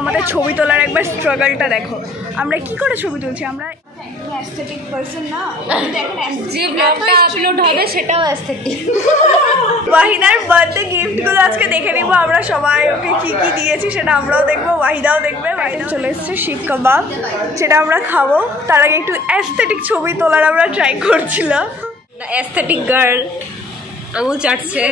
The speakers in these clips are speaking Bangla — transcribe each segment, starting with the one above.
আমাদের ছবি তোলার একবার স্ট্রাগলটা দেখো, আমরা কি করে ছবি তুলছি। আমরা অ্যাস্থেটিক পারসন না, যে ব্লগটা আপলোড হবে সেটাও অ্যাস্থেটিক। ওয়াহিদার বার্থডে গিফটগুলো আজকে দেখে নেব আমরা সবাই, ওকে কি কি দিয়েছি সেটা আমরাও দেখবো, ওয়াহিদাও দেখবে। ওয়াহিদা চলে এসছে শিক কাবাব, যেটা আমরা খাবো। তার আগে একটু অ্যাস্থেটিক ছবি তোলার আমরা ট্রাই করছিলাম। অ্যাস্থেটিক গার্ল আঙুল চাটছে।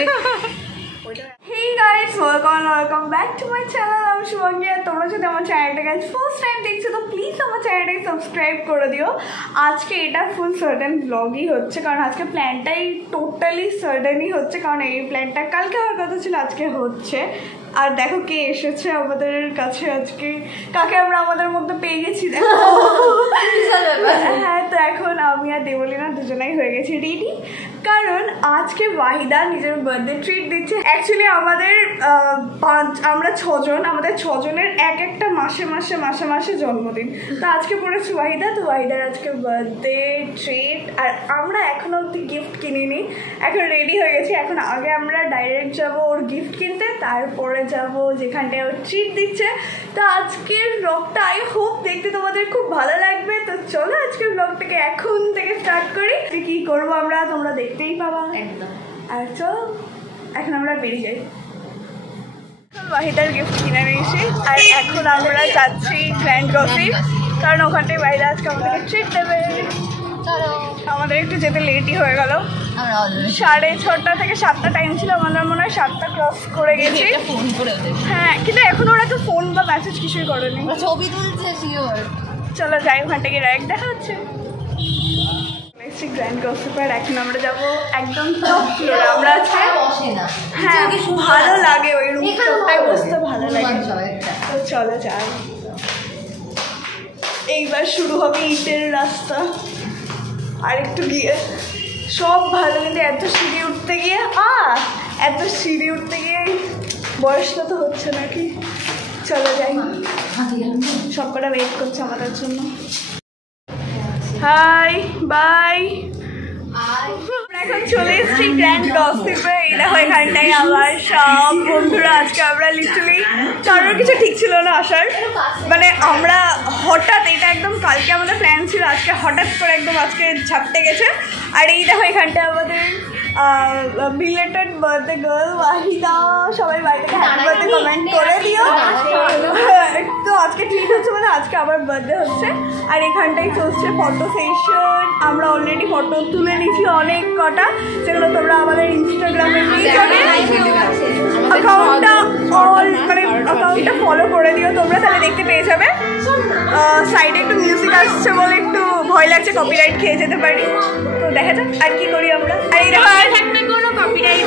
Hey guys, welcome back to my channel. আমি শুভাঙ্গী, আর তোমরা যদি আমার চ্যানেলটাকে ফার্স্ট টাইম দেখছো তো প্লিজ আমার চ্যানেলটাকে সাবস্ক্রাইব করে দিও। আজকে এটা ফুল সার্টেন ব্লগই হচ্ছে, কারণ আজকে প্ল্যানটাই টোটালি সার্টেনই হচ্ছে, কারণ এই প্ল্যানটা কালকে হওয়ার কথা ছিল, আজকে হচ্ছে। আর দেখো কে এসেছে আমাদের কাছে আজকে, কাকে আমরা আমাদের মধ্যে পেয়ে গেছি দেখো। হ্যাঁ, তো এখন আমি আর দেবলীনা দুজনেই হয়ে গেছি রেডি, কারণ আজকে ওয়াহিদা নিজের বার্থডে ট্রিট দিচ্ছে। অ্যাকচুয়ালি আমাদের আমরা ছজন, আমাদের ছজনের এক একটা মাসে মাসে মাসে মাসে জন্মদিন। তো আজকে পড়েছে ওয়াহিদা, তো ওয়াহিদার আজকে বার্থডে ট্রিট। আর আমরা এখনো অব্দি গিফট কিনিনি, এখন রেডি হয়ে গেছি। এখন আগে আমরা ডাইরেক্ট যাবো ওর গিফট কিনতে, তারপরে যাব যেখানটায় ও ট্রিট দিচ্ছে। তো আজকের ব্লগটা আই হোপ দেখতে তোমাদের খুব ভালো লাগবে। তো চলো আজকের ব্লগটাকে এখন থেকে স্টার্ট করি। কি করবো আমরা তোমরা দেখতেই পাবা একদম। আর চলো এখন আমরা বেরিয়ে যাই। ওয়াহিদার গিফট কিনে নিয়েছি, আর এখন আমরা যাচ্ছি গ্র্যান্ড গসিপ, কারণ ওখানটায় ওয়াহিদা আজকে আমাদেরকে ট্রিট দেবে। আমাদের একটু যেতে লেটই হয়ে গেল, 6:30 থেকে 7টা টাইম ছিল, আমাদের মনে হয় 7টা ক্রস করে গেছি। হ্যাঁ, কিন্তু এখন ওরা তো ফোন বা মেসেজ কিছুই করেনি, ছবি তুলছে শিওর। চলো যাই, ওখান থেকে ডাইরেক্ট দেখা হচ্ছে। গ্র্যান্ড গসিপ, আর এখন আমরা যাবো একদম টপ ফ্লোরে। আমরা আজকে হ্যাঁ ভালো লাগে ওই রুমটায় বসতে, ভালো লাগে। তো চলো যাই, এইবার শুরু হবে ইটের রাস্তা। আর একটু গিয়ে সব ভালো, কিন্তু এত সিঁড়ি উঠতে গিয়ে এত সিঁড়ি উঠতে গিয়ে বয়সটা তো হচ্ছে নাকি। চলো যাই, সব কটা ওয়েট করছে আমাদের জন্য। হাই বাই, এখন চলে এসেছি গ্র্যান্ড গসিপে। এটা এখানটায় আমার সব বন্ধুরা। আজকে আমরা লিটারালি কারোর কিছু ঠিক ছিল না আসার, মানে আমরা হঠাৎ, এটা একদম কালকে আমাদের প্ল্যান ছিল, আজকে হঠাৎ করে একদম আজকে ঝাপটে গেছে। আর এই দেখো এখানটায় আমাদের বিলেটেড বার্থডে গার্ল ওয়াহিদা। সবাই বাড়িতে হ্যাপি বার্থডে কমেন্ট করে দিও। তো আজকে ট্রিট হচ্ছে, মানে আজকে আবার বার্থডে হচ্ছে। আর এখানটাই চলছে ফটো সেশন। আমরা অলরেডি ফটো তুলে নিয়েছি অনেক কটা, যেগুলো তোমরা আমাদের ইনস্টাগ্রামে পেয়ে যাবে। অ্যাকাউন্টটা অ্যাকাউন্টটা ফলো করে দিও তোমরা, তাহলে দেখতে পেয়ে যাবে। সাইডে একটু মিউজিক আসছে বলে একটু ভয় লাগছে কপিরাইট খেয়ে যেতে পারি, তো দেখা যাক আর কি করি আমরা। আর এইরকম কোনো কপিরাইট,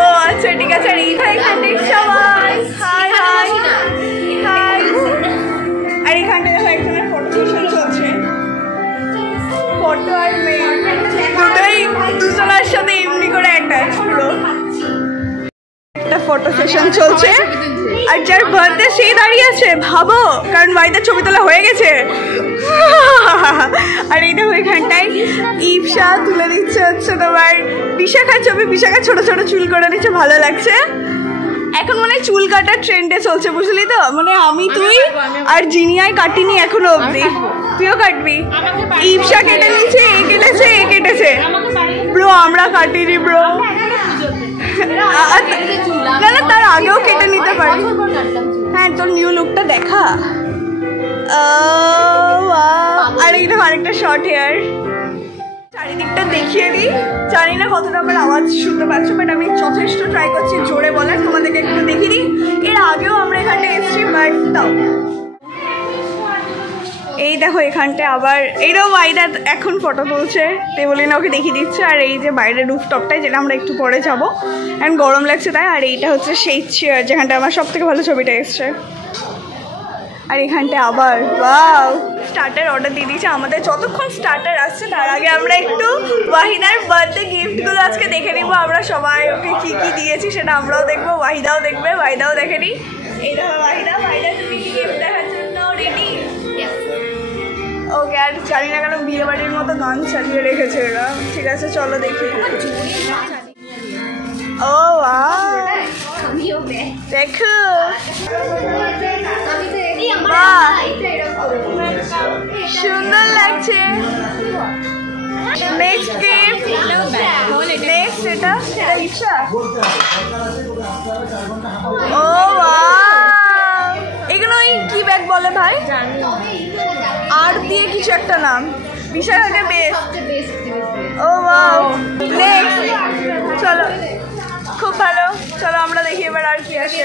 ও আচ্ছা ঠিক আছে। আর এইখানে সবাই হাই হাই হাই। আর এখানে দেখো একজনের ফটো সেশন চলছে, ফটো আর মেয়ে দুটোই দুজনের সাথে এমনি করে অ্যাটাচ পুরো। একটা ফটো সেশন চলছে, আর যার বার্থডে সেই দাঁড়িয়ে আছে ভাবো, কারণ বাড়িতে ছবি তোলা হয়ে গেছে। আর এইটা ওইখানটায় ইপসা তুলে দিচ্ছে হচ্ছে তোমার বিশাখার ছবি। বিশাখা ছোট ছোট চুল করে দিচ্ছে, ভালো লাগছে। এখন মানে চুল কাটার ট্রেন্ডে চলছে, বুঝলি তো। মানে আমি তুই আর জিনিয়ায় কাটিনি এখনো অব্দি, তুইও কাটবি। ইপসা কেটে নিচ্ছে, এ কেটেছে, এ কেটেছে। ব্রো আমরা কাটিনি ব্রো, না না তার আগেও কেটে নিতে পারি। হ্যাঁ তোর নিউ লুকটা দেখা। আর এইটা আরেকটা শর্ট হেয়ার। চারিদিকটা দেখিয়ে দিই, জানি না কতটা আমার আওয়াজ শুনতে পাচ্ছ, বাট আমি যথেষ্ট ট্রাই করছি জোরে বলার। তোমাদেরকে একটু দেখিয়ে দিই, এর আগেও আমরা এখানটা এসেছি, বাট তাও। এই দেখো এখানটায় আবার এইটাও ওয়াহিদা এখন ফটো তুলছে, দেবলীনা ওকে দেখিয়ে দিচ্ছে। আর এই যে বাইরের রুফটপটায়, যেটা আমরা একটু পরে যাবো, এখন গরম লাগছে তাই। আর এইটা হচ্ছে সেই চেয়ার যেখানটা আমার সব থেকে ভালো ছবিটা এসছে। আর এখানটায় আবার ওয়াও স্টার্টার অর্ডার দিয়ে দিয়েছে আমাদের। যতক্ষণ স্টার্টার আসছে তার আগে আমরা একটু ওয়াহিদার বার্থডে গিফটগুলো আজকে দেখে নিবো আমরা সবাই, ওকে কী কী দিয়েছি সেটা আমরাও দেখবো, ওয়াহিদাও দেখবে, ওয়াহিদাও দেখে নিই। এই দেখো ওয়াহিদা, তুমি কি গিফট দেখার জন্য রেডি? ওকে, আর জানি না কেন বিয়ে বাড়ির মতো গান চালিয়ে রেখেছে এরা। ঠিক আছে চলো দেখি। ও দেখো সুন্দর লাগছে। নেক্সট গিফট, নেক্সট এটা ইচ্ছা। ও ওয়াও, এগুলো কি ব্যাগ বলে ভাই? আর দিয়ে কিছু একটা নাম, বিশাল আগে বেস্ট। ও ওয়াও, নেক্সট চলো, খুব ভালো। চলো আমরা দেখি এবার আর কি আছে।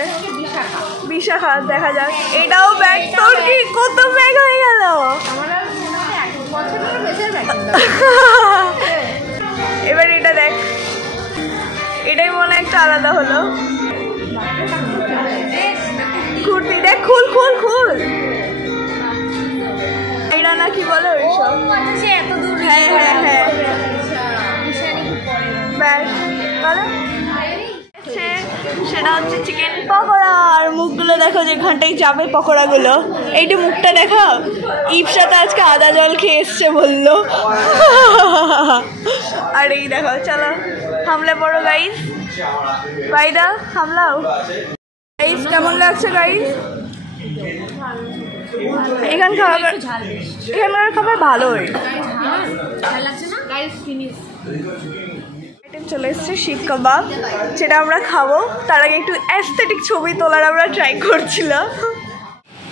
বিশাখা, দেখা যাক। এটাও ব্যাগ, তোর কি কত ব্যাগ হয়ে গেল? এবার এটা দেখ, এটাই মনে একটা আলাদা হলো। কুর্তি দেখ, খুল খুল খুল। এটা না কি বলে ওইসব? হ্যাঁ হ্যাঁ হ্যাঁ, ব্যাগ বলো। সেটা হচ্ছে চিকেন পকোড়া। আর মুখগুলো দেখো, যেখানটাই যাবে পকোড়াগুলো। এইটা মুখটা দেখাও। ইপসাটা আজকে আদা জল খেয়ে এসছে বললো। আর এই দেখো, চলো হামলে পড়ো গাইস। বাইদা হামলাও গাইস। কেমন লাগছে গাইস? এখানকার খাবার ভালোই। চলে এসছে শিক কাবাব, যেটা আমরা খাবো। তার আগে একটু অ্যাস্থেটিক ছবি তোলার আমরা ট্রাই করছিলাম।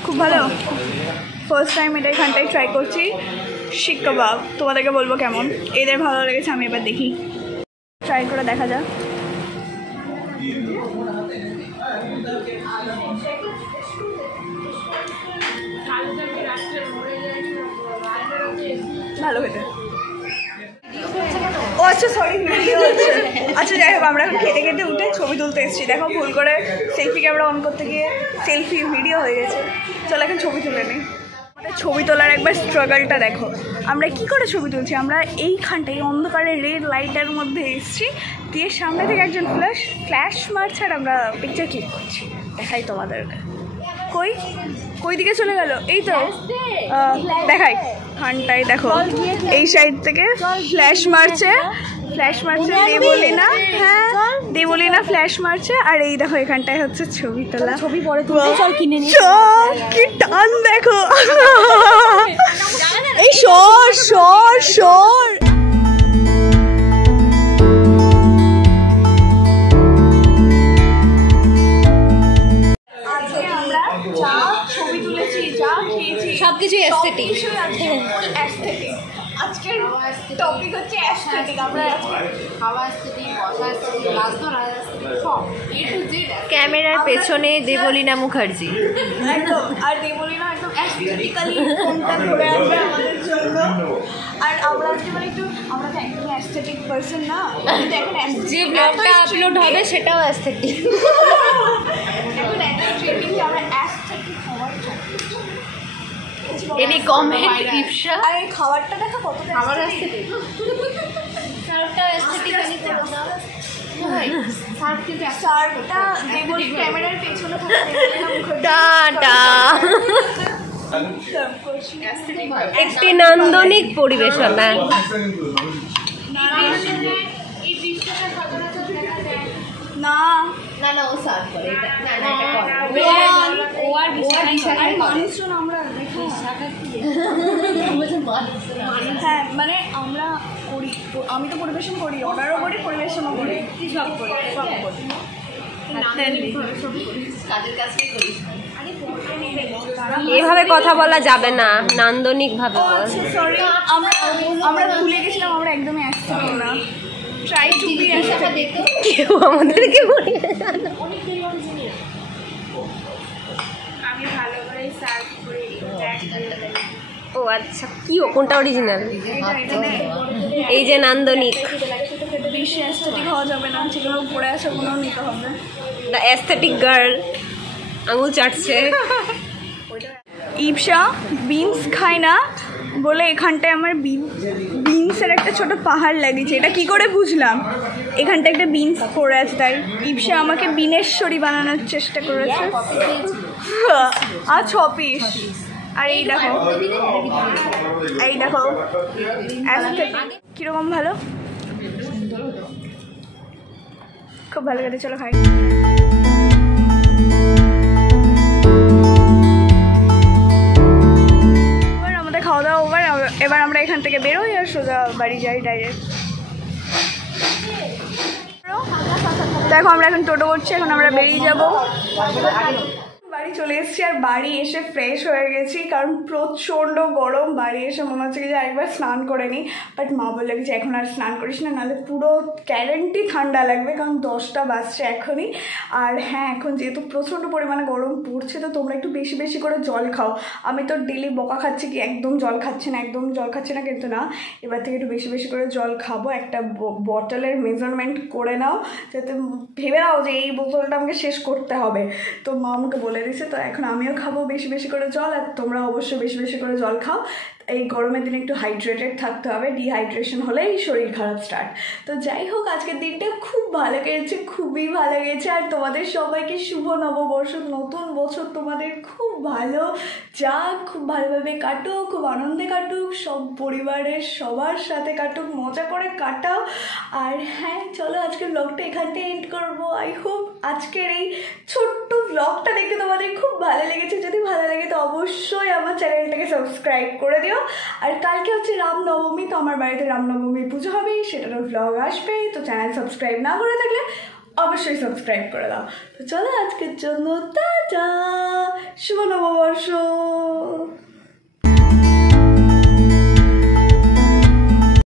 খুব ভালো, ফার্স্ট টাইম এটা এখানটায় ট্রাই করছি শিক কাবাব। তোমাদেরকে বলবো কেমন। এদের ভালো লেগেছে, আমি এবার দেখি, ট্রাই করে দেখা যাক। ভালো খেতে। ও আচ্ছা, সরি, ভিডিও হচ্ছে। আচ্ছা যাই হোক, আমরা এখন খেতে খেতে উঠে ছবি তুলতে এসেছি। দেখো ভুল করে সেলফি ক্যামেরা অন করতে গিয়ে সেলফি ভিডিও হয়ে গেছে। চলো এখন ছবি তুলে নিই। আমাদের ছবি তোলার একবার স্ট্রাগলটা দেখো। আমরা কি করে ছবি তুলছি? আমরা এইখানটায় অন্ধকারে রেড লাইটের মধ্যে এসেছি, দিয়ে সামনে থেকে একজন ফ্ল্যাশ মারছে আর আমরা পিকচার ক্লিক করছি। দেখাই তোমাদেরকে। কই কই দিকে চলে গেল? এই তো দেখাই, খানটাই দেখো, এই সাইড থেকে ফ্ল্যাশ মারছে দেবলিনা। হ্যাঁ, দেবলিনা ফ্ল্যাশ মারছে। আর এই দেখো, এখানটায় হচ্ছে ছবি তোলা। ছবি পরে কিনে নিয়ে কি টান দেখো। এই সর সর সর। সবকিছুই অ্যাস্থেটিক। আজকের টপিক হচ্ছে অ্যাস্থেটিক। আমরা খাওয়া অ্যাস্থেটিক, বসা অ্যাস্থেটিক, ক্লাস ধরা অ্যাস্থেটিক, সব এ টু জেড। ক্যামেরার পেছনে দেবলীনা মুখার্জি একদম। আর দেবলীনা একদম অ্যাস্থেটিক্যালি ফোনটা ধরে আছে আমাদের জন্য। আর আমরা আজকে মানে একটু, আমরা তো একদম অ্যাস্থেটিক পারসন না। যে ব্লগটা আপলোড হবে সেটাও অ্যাস্থেটিক। এখন একটা ট্রেন্ডিং যে আমরা অ্যাস্থেটিক হওয়ার এনি কমেন্ট ইপসা। আর এই খাবারটা দেখো কতটা খাবার অ্যাস্থেটিক। সার্ভটা অ্যাস্থেটিক্যালি সার্ভ কিন্তু সার্ভটা দেবলী ক্যামেরার পেছনে থাকে। টাটা। একটি নান্দনিক পরিবেশনা। না না না, ও সার্ভ করে। হ্যাঁ, মানে আমরা করি, আমি তো পরিবেশন করি, অর্ডারও করি, পরিবেশনও করি, সব করি, সব করি। এভাবে কথা বলা যাবে না, নান্দনিক ভাবে। সরি, আমরা ভুলে গেছিলাম, আমরা একদমই অ্যাস্থেটিক না। Try to be aesthetic. কেউ আমাদেরকে বলে আমি ভালো করে সার্ভ করি। ও আচ্ছা, কি কোনটা অরিজিনাল? এই যে নান্দনিক। বেশি অ্যাস্থেটিক হওয়া যাবে না, যেগুলো পড়ে আছে ওগুলোও নিতে হবে। দ্য অ্যাস্থেটিক গার্ল আঙুল চাটছে। ইপসা বিনস খায় না বলে এখানটায় আমার বিনসের একটা ছোট পাহাড় লাগিয়েছে। এটা কি করে বুঝলাম? এখানটা একটা বিনস পড়ে আছে, তাই ইপসা আমাকে বিনেশ্বরী বানানোর চেষ্টা করেছে। আর 6 পিস। আর এই দেখো, এই দেখো কিরকম ভালো, খুব ভালো খেতে। চলো খাই। আমাদের খাওয়া দাওয়া ওভার। দেখো আমরা এখন টোটো করছি, এখন আমরা বেরিয়ে যাবো। বাড়ি চলে এসেছি আর বাড়ি এসে ফ্রেশ হয়ে গেছি, কারণ প্রচণ্ড গরম। বাড়ি এসে মনে হচ্ছে যে আরেকবার স্নান করে নিই, বাট মা বললো যে এখন আর স্নান করিস না, নাহলে পুরো গ্যারেন্টি ঠান্ডা লাগবে, কারণ 10টা বাজছে এখনই। আর হ্যাঁ, এখন যেহেতু প্রচণ্ড পরিমাণে গরম পড়ছে, তো তোমরা একটু বেশি বেশি করে জল খাও। আমি তো ডেলি বকা খাচ্ছি কি একদম জল খাচ্ছি না, একদম জল খাচ্ছি না, কিন্তু না, এবার থেকে একটু বেশি বেশি করে জল খাবো। একটা বটলের মেজারমেন্ট করে নাও, যাতে ভেবে নাও যে এই বোতলটা আমাকে শেষ করতে হবে। তো মা আমাকে বলে দিছে, তো এখন আমিও খাবো বেশি বেশি করে জল, আর তোমরা অবশ্যই বেশি বেশি করে জল খাও। এই গরমের দিনে একটু হাইড্রেটেড থাকতে হবে, ডিহাইড্রেশন হলেই শরীর খারাপ স্টার্ট। তো যাই হোক, আজকের দিনটা খুব ভালো গেছে, খুবই ভালো গেছে। আর তোমাদের সবাইকে শুভ নববর্ষ, নতুন বছর তোমাদের খুব ভালো যাক, খুব ভালোভাবে কাটুক, খুব আনন্দে কাটুক, সব পরিবারের সবার সাথে কাটুক, মজা করে কাটাও। আর হ্যাঁ, চলো আজকের ব্লগটা এখানটায় এন্ড করবো। আই হোপ আজকের এই ছোট্ট ব্লগটা দেখে তোমাদের খুব ভালো লেগেছে। যদি ভালো লাগে তো অবশ্যই আমার চ্যানেলটাকে সাবস্ক্রাইব করে দিও। আর কালকে হচ্ছে রামনবমী, তো আমার বাড়িতে রামনবমী পুজো হবে, সেটারও ব্লগ আসবে। তো চ্যানেল সাবস্ক্রাইব না করে থাকলে অবশ্যই সাবস্ক্রাইব করে দাও। তো চলো আজকের জন্য টাটা, শুভ নববর্ষ।